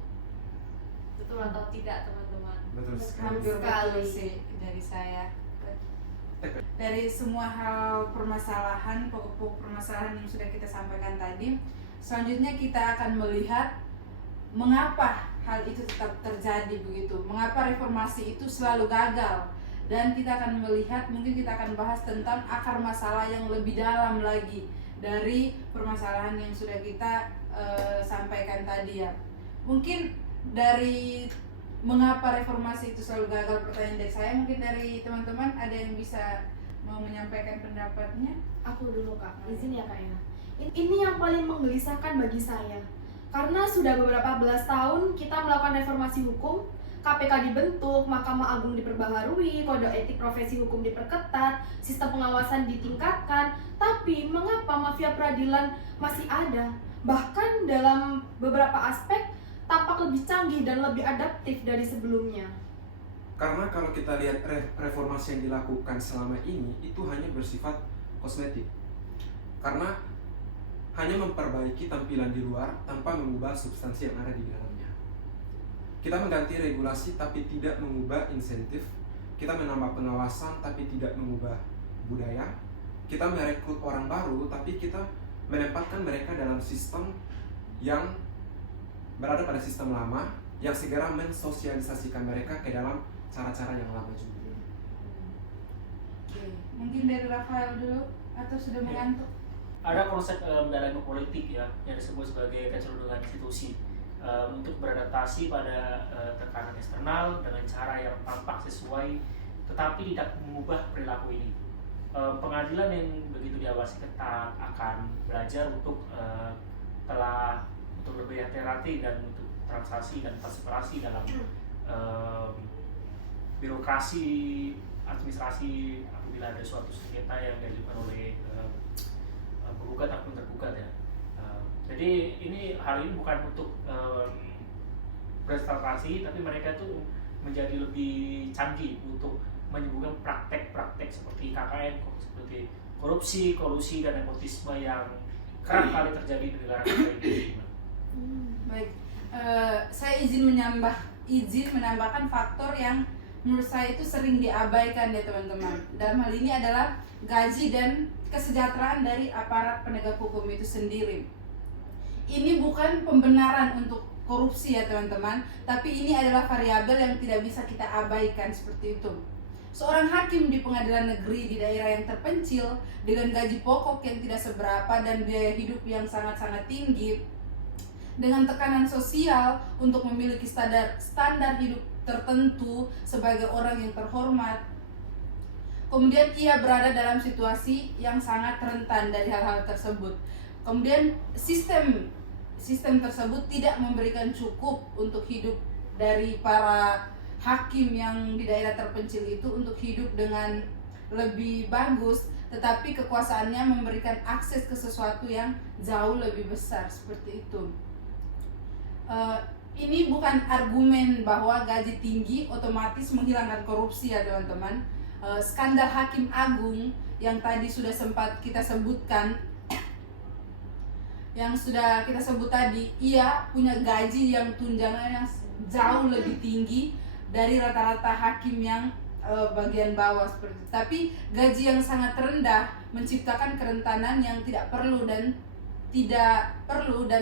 Betul atau tidak teman-teman? Betul sekali. Hampir betul sih dari saya. Dari semua hal permasalahan, pokok-pokok permasalahan yang sudah kita sampaikan tadi, selanjutnya kita akan melihat mengapa hal itu tetap terjadi begitu, mengapa reformasi itu selalu gagal, dan kita akan melihat, mungkin kita akan bahas tentang akar masalah yang lebih dalam lagi dari permasalahan yang sudah kita sampaikan tadi ya. Mungkin dari mengapa reformasi itu selalu gagal, pertanyaan dari saya, mungkin dari teman-teman ada yang bisa mau menyampaikan pendapatnya. Aku dulu Kak, izin ya Kak ya. Ini yang paling menggelisahkan bagi saya. Karena sudah beberapa belas tahun kita melakukan reformasi hukum, KPK dibentuk, Mahkamah Agung diperbaharui, kode etik profesi hukum diperketat, sistem pengawasan ditingkatkan, tapi mengapa mafia peradilan masih ada? Bahkan dalam beberapa aspek tampak lebih canggih dan lebih adaptif dari sebelumnya. Karena kalau kita lihat reformasi yang dilakukan selama ini itu hanya bersifat kosmetik. Karena hanya memperbaiki tampilan di luar tanpa mengubah substansi yang ada di dalamnya. Kita mengganti regulasi tapi tidak mengubah insentif. Kita menambah pengawasan tapi tidak mengubah budaya. Kita merekrut orang baru tapi kita menempatkan mereka dalam sistem yang berada pada sistem lama, yang segera mensosialisasikan mereka ke dalam cara-cara yang lama juga. Oke, mungkin dari Rafael dulu, atau sudah mengantuk? Ada konsep dalam politik ya yang disebut sebagai kecenderungan institusi untuk beradaptasi pada tekanan eksternal dengan cara yang tampak sesuai tetapi tidak mengubah perilaku ini. Pengadilan yang begitu diawasi ketat akan belajar untuk lebih hati-hati dan untuk transaksi dan partisipasi dalam birokrasi administrasi apabila ada suatu sengketa yang diajukan oleh penggugat ataupun tergugat ya. Jadi hal ini bukan untuk prestasi, tapi mereka itu menjadi lebih canggih untuk menyembuhkan praktek-praktek seperti KKN, seperti korupsi, kolusi dan nepotisme yang kerap kali terjadi di negara kita ini. Baik, saya izin menambahkan faktor yang menurut saya itu sering diabaikan ya teman-teman. Dalam hal ini adalah gaji dan kesejahteraan dari aparat penegak hukum itu sendiri. Ini bukan pembenaran untuk korupsi ya teman-teman, tapi ini adalah variabel yang tidak bisa kita abaikan seperti itu. Seorang hakim di pengadilan negeri di daerah yang terpencil dengan gaji pokok yang tidak seberapa dan biaya hidup yang sangat-sangat tinggi, dengan tekanan sosial untuk memiliki standar hidup tertentu sebagai orang yang terhormat, kemudian ia berada dalam situasi yang sangat rentan dari hal-hal tersebut. Kemudian sistem tersebut tidak memberikan cukup untuk hidup dari para hakim yang di daerah terpencil itu untuk hidup dengan lebih bagus, tetapi kekuasaannya memberikan akses ke sesuatu yang jauh lebih besar seperti itu. Ini bukan argumen bahwa gaji tinggi otomatis menghilangkan korupsi ya teman-teman. Skandal Hakim Agung yang tadi sudah sempat kita sebutkan, ia punya gaji yang tunjangannya jauh lebih tinggi dari rata-rata hakim yang bagian bawah seperti itu. Tapi gaji yang sangat rendah menciptakan kerentanan yang tidak perlu dan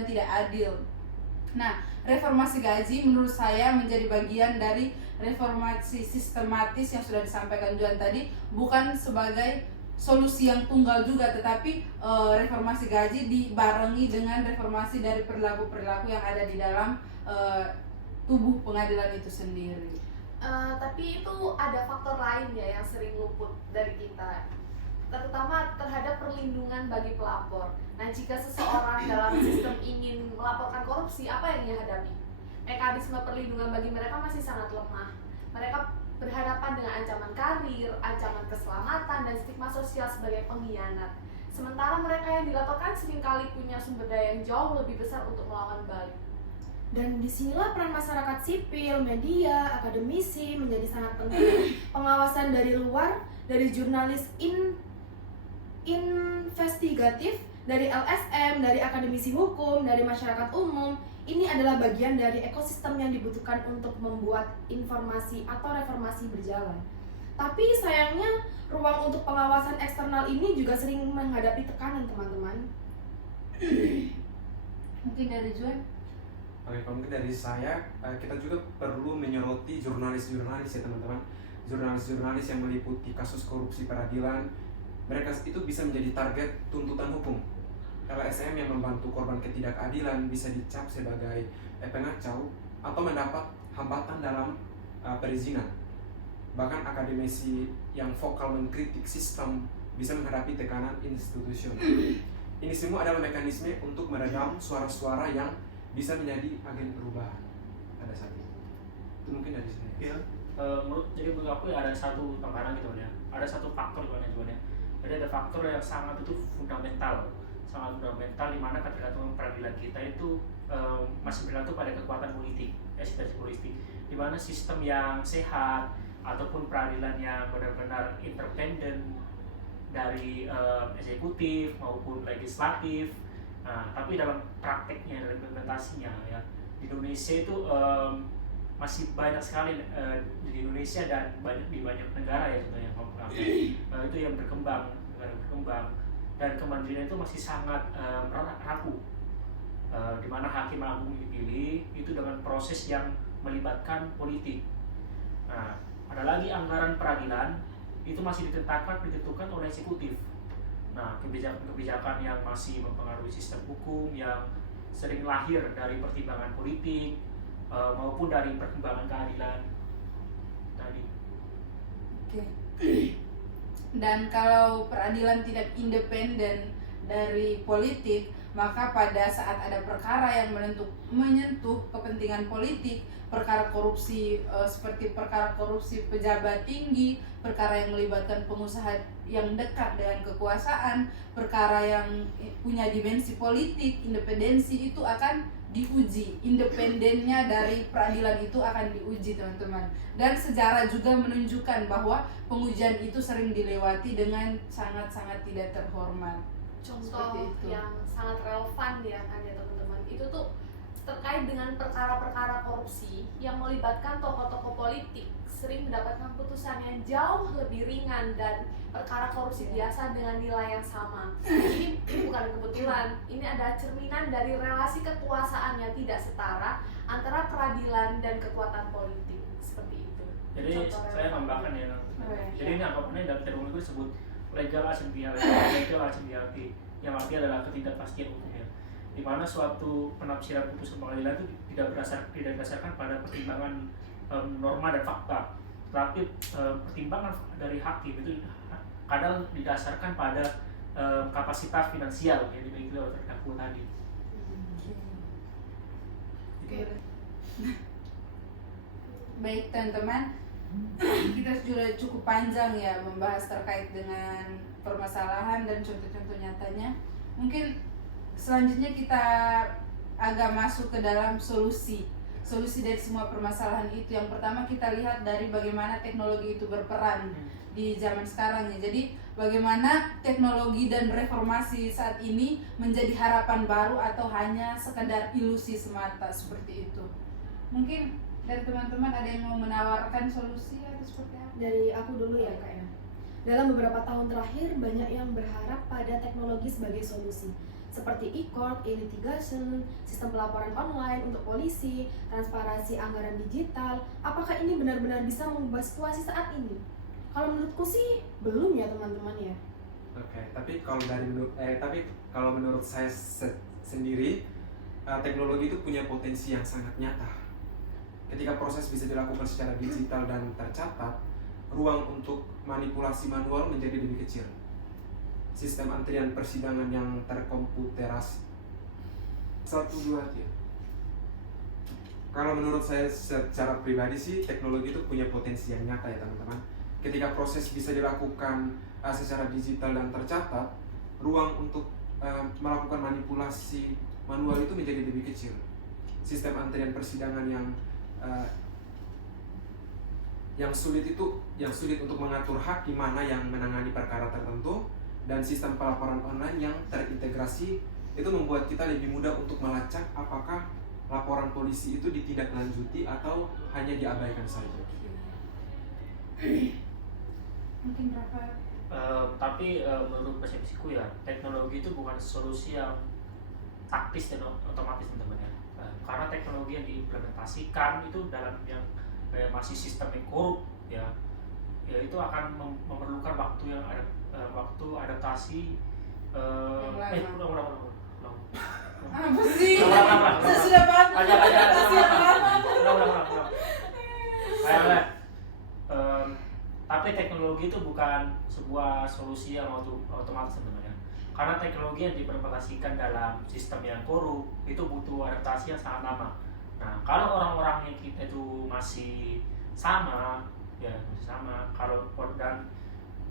tidak adil. Nah, reformasi gaji menurut saya menjadi bagian dari reformasi sistematis yang sudah disampaikan Juan tadi, bukan sebagai solusi yang tunggal juga, tetapi reformasi gaji dibarengi dengan reformasi dari perilaku-perilaku yang ada di dalam tubuh pengadilan itu sendiri. Tapi itu ada faktor lain ya yang sering luput dari kita, terutama terhadap perlindungan bagi pelapor. Nah, jika seseorang dalam sistem ingin melaporkan korupsi, apa yang ia hadapi? Mekanisme perlindungan bagi mereka masih sangat lemah. Mereka berhadapan dengan ancaman karir, ancaman keselamatan, dan stigma sosial sebagai pengkhianat. Sementara mereka yang dilaporkan seringkali punya sumber daya yang jauh lebih besar untuk melawan balik. Dan disinilah peran masyarakat sipil, media, akademisi menjadi sangat penting. Pengawasan dari luar, dari jurnalis investigatif, dari LSM, dari akademisi hukum, dari masyarakat umum, ini adalah bagian dari ekosistem yang dibutuhkan untuk membuat informasi atau reformasi berjalan. Tapi sayangnya ruang untuk pengawasan eksternal ini juga sering menghadapi tekanan teman-teman. Mungkin dari Juan? Oke, kalau mungkin dari saya, kita juga perlu menyoroti jurnalis-jurnalis ya teman-teman. Jurnalis-jurnalis yang meliputi kasus korupsi peradilan, mereka itu bisa menjadi target tuntutan hukum. LSM yang membantu korban ketidakadilan bisa dicap sebagai pengacau atau mendapat hambatan dalam perizinan. Bahkan akademisi yang vokal mengkritik sistem bisa menghadapi tekanan institusional. Ini semua adalah mekanisme untuk meredam suara-suara yang bisa menjadi agen perubahan pada saat itu. Itu mungkin dari saya. Ya, menurut aku ya ada satu tambahan gitu ya. Ada satu faktor juga ya. Jadi ada faktor yang sangat itu fundamental di mana ketergantungan peradilan kita itu masih bergantung pada kekuatan politik, eksistensi politik. Di mana sistem yang sehat ataupun peradilan yang benar-benar independen dari eksekutif maupun legislatif. Nah, tapi dalam prakteknya, dalam implementasinya ya di Indonesia itu masih banyak sekali di Indonesia dan di banyak negara ya sebenarnya itu yang berkembang, negara berkembang, dan kemandirian itu masih sangat rapuh. Di mana hakim agung dipilih itu dengan proses yang melibatkan politik. Nah, ada lagi anggaran peradilan itu masih ditentukan oleh eksekutif. Nah, kebijakan yang masih mempengaruhi sistem hukum yang sering lahir dari pertimbangan politik maupun dari perkembangan keadilan tadi. Oke. Dan kalau peradilan tidak independen dari politik, maka pada saat ada perkara yang menyentuh kepentingan politik, perkara korupsi seperti perkara korupsi pejabat tinggi, perkara yang melibatkan pengusaha yang dekat dengan kekuasaan, perkara yang punya dimensi politik, independensi itu akan diuji. Independennya dari peradilan itu akan diuji, teman-teman. Dan sejarah juga menunjukkan bahwa pengujian itu sering dilewati dengan sangat-sangat tidak terhormat. Contoh yang sangat relevan ya kan ya teman-teman, itu tuh terkait dengan perkara-perkara korupsi yang melibatkan tokoh-tokoh politik sering mendapatkan putusan yang jauh lebih ringan dan perkara korupsi biasa dengan nilai yang sama. Ini bukan kebetulan, ini adalah cerminan dari relasi kekuasaan yang tidak setara antara peradilan dan kekuatan politik seperti itu. Jadi saya tambahkan ya. Jadi ini anggapannya dalam terminologi disebut legal asymbiality, yang artinya adalah ketidakpastian hukum ya. Di mana suatu penafsiran putusan pengadilan itu tidak berdasarkan pada pertimbangan norma dan fakta, tetapi pertimbangan dari hakim itu kadang didasarkan pada kapasitas finansial yang dimiliki oleh terdakwa tadi. Baik teman-teman, kita sudah cukup panjang ya membahas terkait dengan permasalahan dan contoh-contoh nyatanya. Mungkin selanjutnya kita agak masuk ke dalam solusi dari semua permasalahan itu. Yang pertama kita lihat dari bagaimana teknologi itu berperan di zaman sekarang ya. Jadi bagaimana teknologi dan reformasi saat ini menjadi harapan baru atau hanya sekedar ilusi semata seperti itu. Mungkin dari teman-teman ada yang mau menawarkan solusi atau seperti apa? Dari aku dulu ya Kak ya. Dalam beberapa tahun terakhir banyak yang berharap pada teknologi sebagai solusi, seperti e-court, e-litigation, sistem pelaporan online untuk polisi, transparansi anggaran digital. Apakah ini benar-benar bisa mengubah situasi saat ini? Kalau menurutku sih belum ya teman-teman ya. Oke, tapi kalau menurut saya sendiri, teknologi itu punya potensi yang sangat nyata. Ketika proses bisa dilakukan secara digital dan tercatat, ruang untuk manipulasi manual menjadi lebih kecil. Sistem antrian persidangan yang terkomputerasi. 1, 2, 3. Kalau menurut saya secara pribadi sih, teknologi itu punya potensi yang nyata ya teman-teman. Ketika proses bisa dilakukan secara digital dan tercatat, ruang untuk melakukan manipulasi manual itu menjadi lebih kecil. Sistem antrian persidangan yang sulit untuk mengatur hakim mana yang menangani perkara tertentu, dan sistem pelaporan online yang terintegrasi itu membuat kita lebih mudah untuk melacak apakah laporan polisi itu ditindaklanjuti atau hanya diabaikan saja. Mungkin Rafael. Tapi menurut persepsiku ya, teknologi itu bukan solusi yang taktis dan otomatis teman-teman ya. Karena teknologi yang diimplementasikan itu dalam yang masih sistem yang korup ya, itu akan memerlukan waktu yang ada, waktu adaptasi. Ulang. Apa sih? Ulang. Saya sudah paham. Aja. Tapi teknologi itu bukan sebuah solusi yang otomatis sebenarnya. Karena teknologi yang diimplementasikan dalam sistem yang korup itu butuh adaptasi yang sangat lama. Nah, kalau orang-orangnya kita itu masih sama,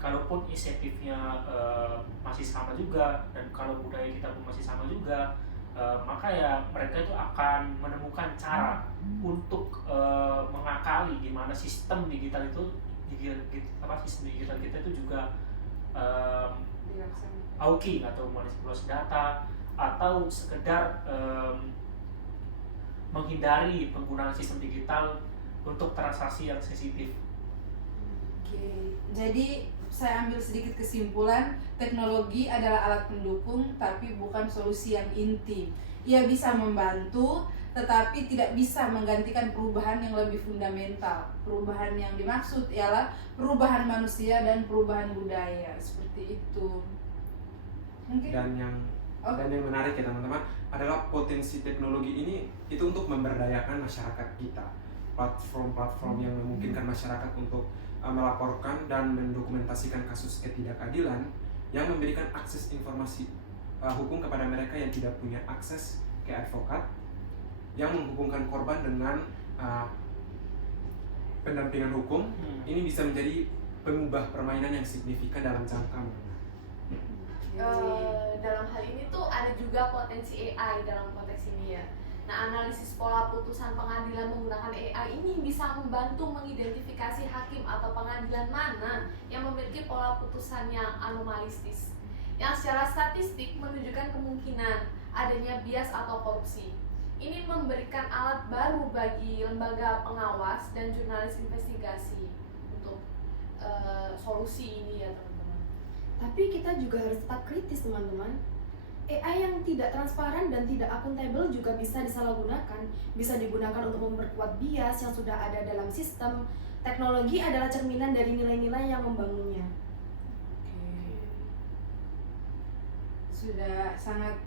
kalaupun insentifnya masih sama juga, dan kalau budaya kita pun masih sama juga, maka ya mereka itu akan menemukan cara untuk mengakali gimana sistem digital kita itu juga hawking atau manipulasi data, atau sekedar menghindari penggunaan sistem digital untuk transaksi yang sensitif. Oke, jadi saya ambil sedikit kesimpulan, teknologi adalah alat pendukung tapi bukan solusi yang inti. Ia bisa membantu tetapi tidak bisa menggantikan perubahan yang lebih fundamental. Perubahan yang dimaksud ialah perubahan manusia dan perubahan budaya, seperti itu. Mungkin Dan yang menarik ya teman-teman adalah potensi teknologi ini itu untuk memberdayakan masyarakat kita. Platform-platform yang memungkinkan masyarakat untuk melaporkan dan mendokumentasikan kasus ketidakadilan, yang memberikan akses informasi hukum kepada mereka yang tidak punya akses ke advokat, yang menghubungkan korban dengan pendampingan hukum. Ini bisa menjadi pengubah permainan yang signifikan dalam jangka menengah. Dalam hal ini tuh ada juga potensi AI dalam konteks ini ya. Nah, analisis pola putusan pengadilan menggunakan AI ini bisa membantu mengidentifikasi hakim atau pengadilan mana yang memiliki pola putusan yang anomalistis, yang secara statistik menunjukkan kemungkinan adanya bias atau korupsi. Ini memberikan alat baru bagi lembaga pengawas dan jurnalis investigasi untuk solusi ini ya teman-teman. Tapi kita juga harus tetap kritis teman-teman. AI yang tidak transparan dan tidak akuntabel juga bisa disalahgunakan, bisa digunakan untuk memperkuat bias yang sudah ada dalam sistem. Teknologi adalah cerminan dari nilai-nilai yang membangunnya. sudah sangat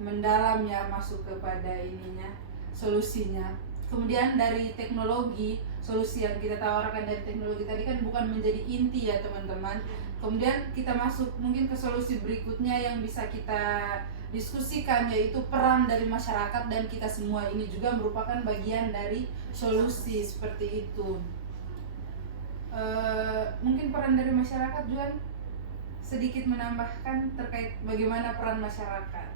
mendalam ya masuk kepada ininya, solusinya. Kemudian dari teknologi, solusi yang kita tawarkan dari teknologi tadi kan bukan menjadi inti ya teman-teman. Kemudian kita masuk mungkin ke solusi berikutnya yang bisa kita diskusikan, yaitu peran dari masyarakat dan kita semua ini juga merupakan bagian dari solusi seperti itu. Mungkin peran dari masyarakat, Juan, sedikit menambahkan terkait bagaimana peran masyarakat.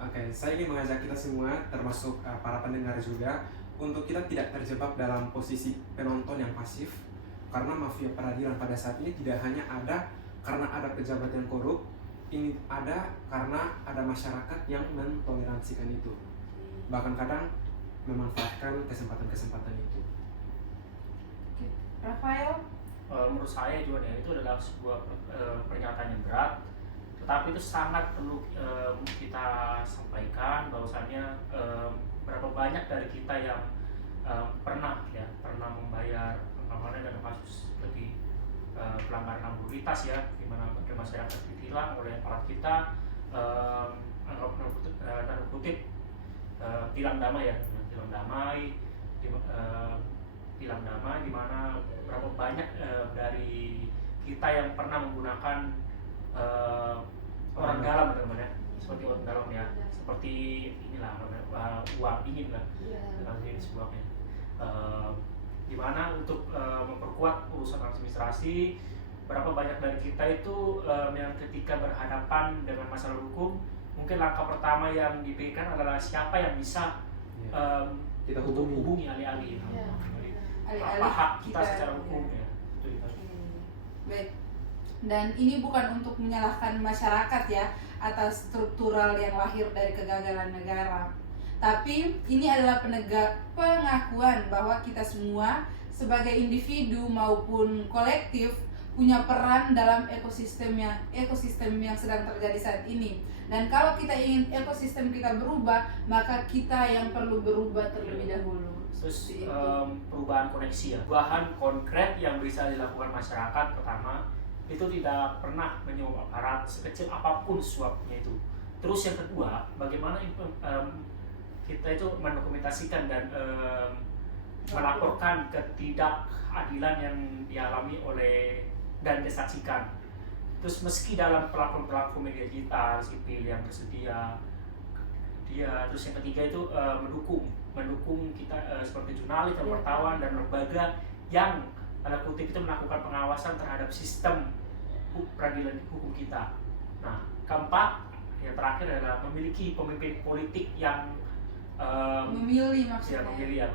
Oke, saya ingin mengajak kita semua, termasuk para pendengar juga, untuk kita tidak terjebak dalam posisi penonton yang pasif, karena mafia peradilan pada saat ini tidak hanya ada karena ada pejabat yang korup, ini ada karena ada masyarakat yang mentoleransikan itu, bahkan kadang memanfaatkan kesempatan-kesempatan itu. Oke. Rafael? Menurut saya juga ya, itu adalah sebuah pernyataan yang berat, tetapi itu sangat perlu kita sampaikan bahwasannya berapa banyak dari kita yang pernah membayar pengamanan dalam kasus seperti pelanggaran HAM lalu lintas ya, di mana masyarakat ditilang oleh aparat kita, tanda kutip tilang damai ya, tilang damai di mana berapa banyak dari kita yang pernah menggunakan orang dalam teman-teman ya, seperti orang dalam ya, seperti inilah uang dingin lah dalam ini sebuahnya, di mana untuk memperkuat urusan administrasi, berapa banyak dari kita itu yang ketika berhadapan dengan masalah hukum, mungkin langkah pertama yang dipikirkan adalah siapa yang bisa Kita hubungi alih-alih apa hak kita secara hukum ya. Itu kita. Baik. Dan ini bukan untuk menyalahkan masyarakat ya atas struktural yang lahir dari kegagalan negara. Tapi ini adalah pengakuan bahwa kita semua sebagai individu maupun kolektif punya peran dalam ekosistem yang sedang terjadi saat ini. Dan kalau kita ingin ekosistem kita berubah, maka kita yang perlu berubah terlebih dahulu. Terus Seperti itu. perubahan koneksi ya, perubahan konkret yang bisa dilakukan masyarakat. Pertama, itu tidak pernah menyuap aparat sekecil apapun suapnya itu. Terus yang kedua, bagaimana kita itu mendokumentasikan dan melaporkan ketidakadilan yang dialami oleh dan disaksikan. Terus meski dalam platform media digital sipil yang tersedia, terus yang ketiga itu mendukung kita seperti jurnalis dan wartawan dan lembaga yang tanda kutip itu melakukan pengawasan terhadap sistem peradilan hukum kita. Nah, keempat yang terakhir adalah memiliki pemimpin politik yang Memilih maksudnya. memilih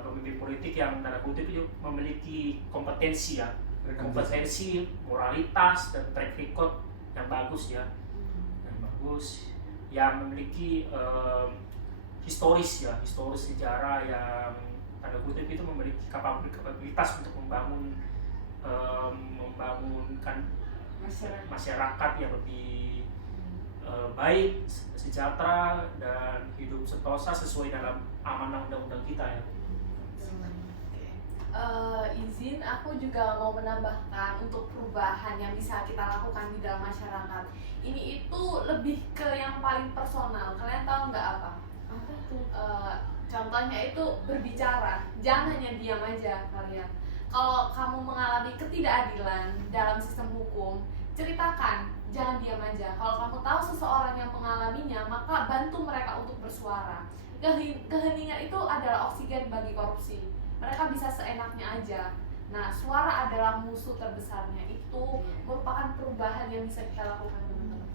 pemimpin politik yang tanda kutip itu memiliki kompetensi ya, kompetensi, moralitas dan track record yang bagus ya, yang memiliki historis sejarah yang tanda kutip itu memiliki kapabilitas untuk membangunkan masyarakat yang lebih baik, sejahtera dan hidup sentosa sesuai dalam amanah undang-undang kita ya. Izin, aku juga mau menambahkan untuk perubahan yang bisa kita lakukan di dalam masyarakat. Ini itu lebih ke yang paling personal. Kalian tahu nggak apa? Apa tuh? Contohnya itu berbicara. Jangan hanya diam aja kalian. Kalau kamu mengalami ketidakadilan dalam sistem hukum, ceritakan. Jangan diam aja. Kalau kamu tahu seseorang yang mengalaminya, maka bantu mereka untuk bersuara. Keheningan itu adalah oksigen bagi korupsi. Mereka bisa seenaknya aja. Nah, suara adalah musuh terbesarnya. Itu merupakan perubahan yang bisa kita lakukan, teman-teman.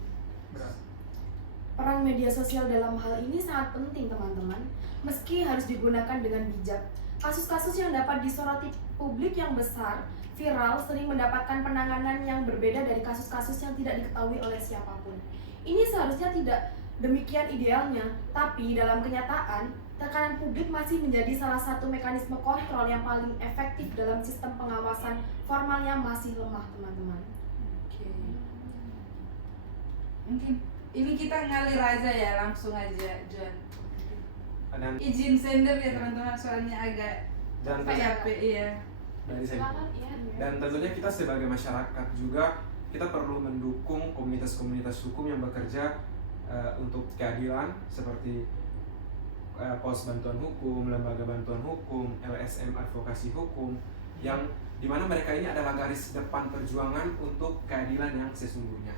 Peran media sosial dalam hal ini sangat penting, teman-teman. Meski harus digunakan dengan bijak, kasus-kasus yang dapat disoroti publik yang besar, viral, sering mendapatkan penanganan yang berbeda dari kasus-kasus yang tidak diketahui oleh siapapun. Ini seharusnya tidak demikian idealnya, tapi dalam kenyataan, tekanan publik masih menjadi salah satu mekanisme kontrol yang paling efektif dalam sistem pengawasan formal yang masih lemah, teman-teman. Oke. Mungkin ini kita ngalir aja ya, langsung aja, John. Dan Izin sender ya teman-teman, soalnya agak dan capek ya. dari saya. Silakan, iya. Dan tentunya kita sebagai masyarakat juga kita perlu mendukung komunitas-komunitas hukum yang bekerja untuk keadilan seperti pos bantuan hukum, lembaga bantuan hukum, LSM advokasi hukum, yang dimana mereka ini adalah garis depan perjuangan untuk keadilan yang sesungguhnya.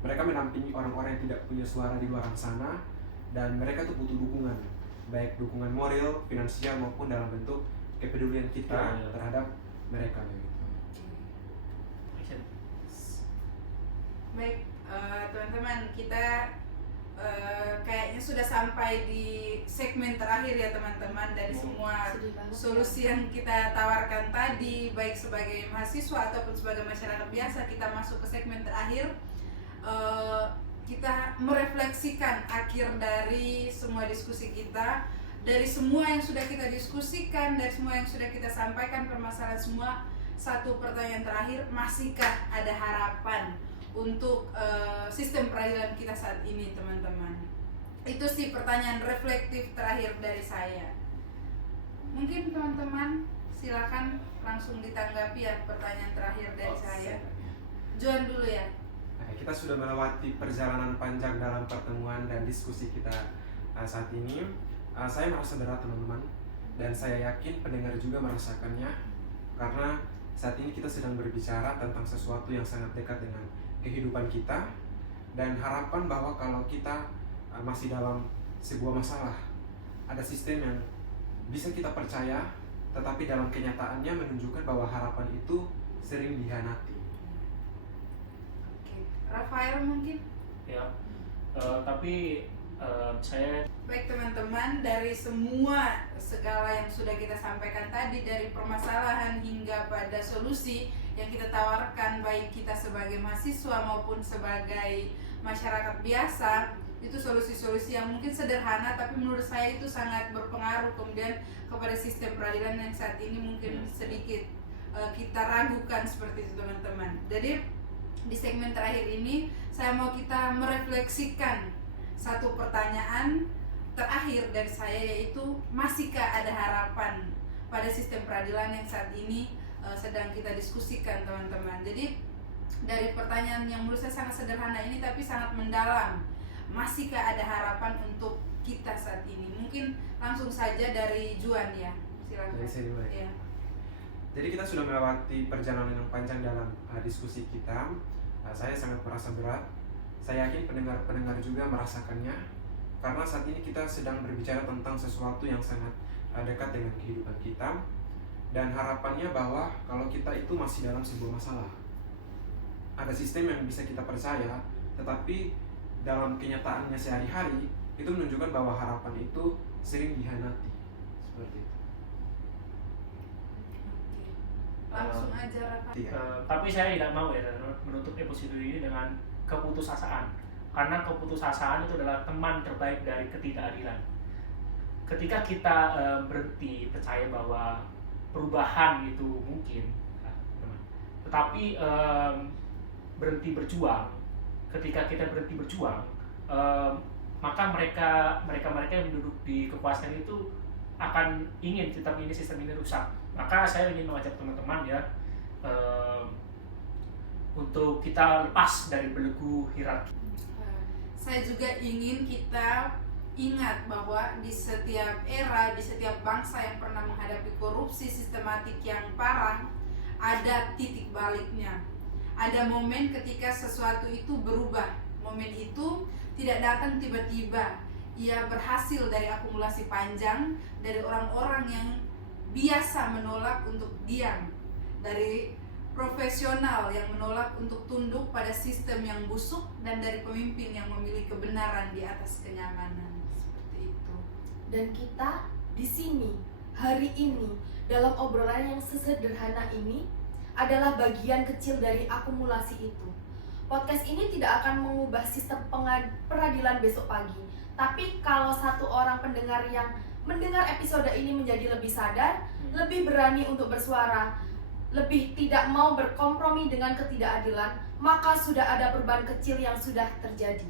Mereka menampingi orang-orang yang tidak punya suara di luar sana, dan mereka tuh butuh dukungan, baik dukungan moral, finansial maupun dalam bentuk kepedulian kita terhadap mereka. Baik, teman-teman, kita kayaknya sudah sampai di segmen terakhir ya teman-teman, dari semua solusi yang kita tawarkan tadi, baik sebagai mahasiswa ataupun sebagai masyarakat biasa. Kita masuk ke segmen terakhir. Kita merefleksikan akhir dari semua diskusi kita, dari semua yang sudah kita diskusikan, dari semua yang sudah kita sampaikan, permasalahan semua. Satu pertanyaan terakhir, masihkah ada harapan untuk sistem peradilan kita saat ini, teman-teman? Itu sih pertanyaan reflektif terakhir dari saya. Mungkin teman-teman silakan langsung ditanggapi ya pertanyaan terakhir dari saya. John dulu ya. Kita sudah melewati perjalanan panjang dalam pertemuan dan diskusi kita saat ini. Saya merasa berat, teman-teman, dan saya yakin pendengar juga merasakannya, karena saat ini kita sedang berbicara tentang sesuatu yang sangat dekat dengan kehidupan kita, dan harapan bahwa kalau kita masih dalam sebuah masalah, ada sistem yang bisa kita percaya, tetapi dalam kenyataannya menunjukkan bahwa harapan itu sering dikhianati. Oke, Rafael mungkin? Ya, tapi saya Baik teman-teman, dari segala yang sudah kita sampaikan tadi, dari permasalahan hingga pada solusi yang kita tawarkan, baik kita sebagai mahasiswa maupun sebagai masyarakat biasa, itu solusi-solusi yang mungkin sederhana tapi menurut saya itu sangat berpengaruh kemudian kepada sistem peradilan yang saat ini mungkin sedikit kita ragukan seperti itu teman-teman. Jadi di segmen terakhir ini saya mau kita merefleksikan satu pertanyaan terakhir dari saya, yaitu masihkah ada harapan pada sistem peradilan yang saat ini sedang kita diskusikan teman-teman. Jadi dari pertanyaan yang menurut saya sangat sederhana ini tapi sangat mendalam, masihkah ada harapan untuk kita saat ini? Mungkin langsung saja dari Juan ya, silakan. Dari saya dulu ya. Ya. Jadi kita sudah melewati perjalanan yang panjang dalam diskusi kita. Saya sangat merasa berat. Saya yakin pendengar-pendengar juga merasakannya, karena saat ini kita sedang berbicara tentang sesuatu yang sangat dekat dengan kehidupan kita, dan harapannya bahwa kalau kita itu masih dalam sebuah masalah, ada sistem yang bisa kita percaya, tetapi dalam kenyataannya sehari-hari itu menunjukkan bahwa harapan itu sering dihianati, seperti itu. Langsung aja Rafa. Tapi saya tidak mau ya menutup episode ini dengan keputusasaan, karena keputusasaan itu adalah teman terbaik dari ketidakadilan. Ketika kita berhenti percaya bahwa perubahan itu mungkin, tetapi berhenti berjuang, ketika kita berhenti berjuang, maka mereka yang duduk di kekuasaan itu akan ingin tetap ini sistem ini rusak. Maka saya ingin mengajak teman-teman ya untuk kita lepas dari belenggu hierarki. Saya juga ingin kita ingat bahwa di setiap era, di setiap bangsa yang pernah menghadapi korupsi sistematik yang parah, ada titik baliknya. Ada momen ketika sesuatu itu berubah. Momen itu tidak datang tiba-tiba. Ia berhasil dari akumulasi panjang dari orang-orang yang biasa menolak untuk diam, dari profesional yang menolak untuk tunduk pada sistem yang busuk, dan dari pemimpin yang memilih kebenaran di atas kenyamanan. Seperti itu. Dan kita di sini hari ini dalam obrolan yang sesederhana ini adalah bagian kecil dari akumulasi itu. Podcast ini tidak akan mengubah sistem peradilan besok pagi, tapi kalau satu orang pendengar yang mendengar episode ini menjadi lebih sadar, lebih berani untuk bersuara, lebih tidak mau berkompromi dengan ketidakadilan, maka sudah ada perubahan kecil yang sudah terjadi.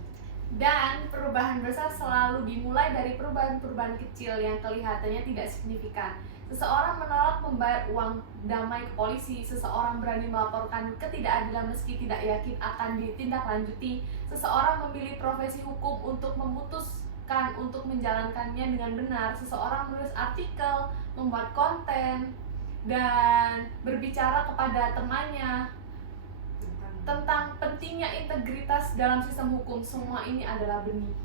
Dan perubahan besar selalu dimulai dari perubahan-perubahan kecil yang kelihatannya tidak signifikan. Seseorang menolak membayar uang damai ke polisi, seseorang berani melaporkan ketidakadilan meski tidak yakin akan ditindaklanjuti, seseorang memilih profesi hukum untuk memutuskan untuk menjalankannya dengan benar, seseorang menulis artikel, membuat konten, dan berbicara kepada temannya tentang pentingnya integritas dalam sistem hukum. Semua ini adalah benih,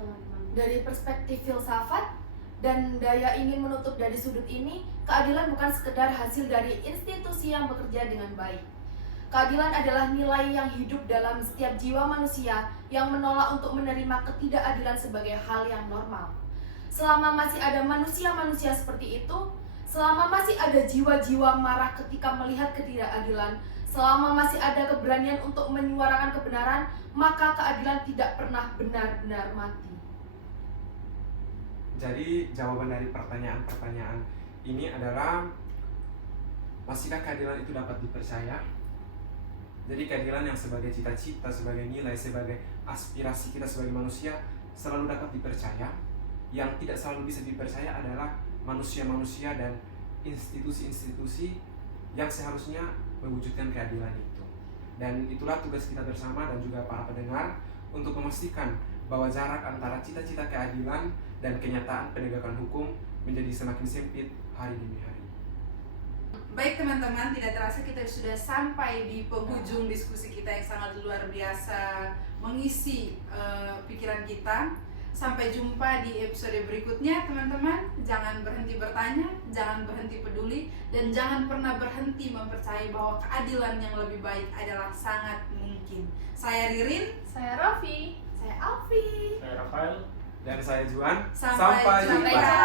teman-teman. Dari perspektif filsafat dan daya ingin menutup dari sudut ini, keadilan bukan sekedar hasil dari institusi yang bekerja dengan baik. Keadilan adalah nilai yang hidup dalam setiap jiwa manusia yang menolak untuk menerima ketidakadilan sebagai hal yang normal. Selama masih ada manusia-manusia seperti itu, selama masih ada jiwa-jiwa marah ketika melihat ketidakadilan, selama masih ada keberanian untuk menyuarakan kebenaran, maka keadilan tidak pernah benar-benar mati. Jadi jawaban dari pertanyaan-pertanyaan ini adalah, masihkah keadilan itu dapat dipercaya? Jadi keadilan yang sebagai cita-cita, sebagai nilai, sebagai aspirasi kita sebagai manusia selalu dapat dipercaya. Yang tidak selalu bisa dipercaya adalah manusia-manusia dan institusi-institusi yang seharusnya mewujudkan keadilan itu. Dan itulah tugas kita bersama dan juga para pendengar untuk memastikan bahwa jarak antara cita-cita keadilan dan kenyataan penegakan hukum menjadi semakin sempit hari demi hari. Baik teman-teman, tidak terasa kita sudah sampai di penghujung diskusi kita yang sangat luar biasa mengisi pikiran kita. Sampai jumpa di episode berikutnya teman-teman. Jangan berhenti bertanya, jangan berhenti peduli, dan jangan pernah berhenti mempercayai bahwa keadilan yang lebih baik adalah sangat mungkin. Saya Ririn, Saya Rofi. Saya Alfi. Saya Rafael. Dan saya Juan. sampai jumpa. Sampai jumpa.